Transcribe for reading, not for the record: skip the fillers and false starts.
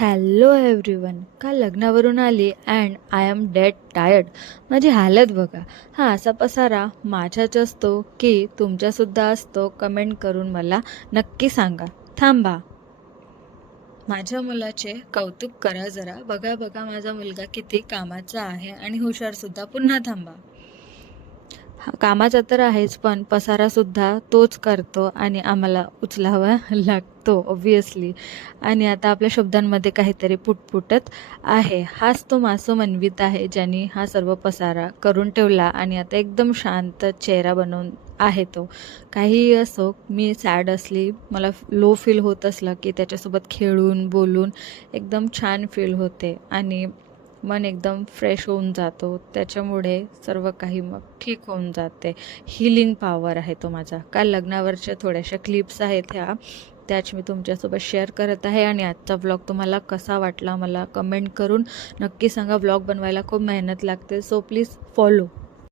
Hello everyone. काल लग्नावरून आली and I am dead tired. माझी हालत बघा. हा असा पसारा माझ्याच असतो की तुमच्यासुद्धा असतो? कमेंट करून मला नक्की सांगा. थांबा, माझ्या मुलाचे कौतुक करा जरा. बघा बघा माझा मुलगा किती कामाचा आहे आणि हुशारसुद्धा. पुन्हा थांबा. कामाचा तर आहेच, पण पसारासुद्धा तोच करतो आणि आम्हाला उचलावा लागतो ऑब्वियसली. आणि आता आपल्या शब्दांमध्ये काहीतरी पुटपुटत आहे. हाच तो मासूम अन्वित आहे, ज्याने हा सर्व पसारा करून ठेवला आणि आता एकदम शांत चेहरा बनवून आहे तो. काहीही असो, मी सॅड असली, मला लो फील होत असलं की त्याच्यासोबत खेळून बोलून एकदम छान फील होते आणि मन एकदम फ्रेश होऊन जातो. त्याच्यामुळे सर्व काही मग ठीक होऊन जाते. हीलिंग पॉवर आहे तो माझा. काल लग्नावरच्या थोड्याशा क्लिप्स आहेत ह्या, त्याच मी तुमच्यासोबत शेअर करत आहे. आणि आजचा व्लॉग तुम्हाला कसा वाटला मला कमेंट करून नक्की सांगा. व्लॉग बनवायला खूप मेहनत लागते, सो प्लीज फॉलो.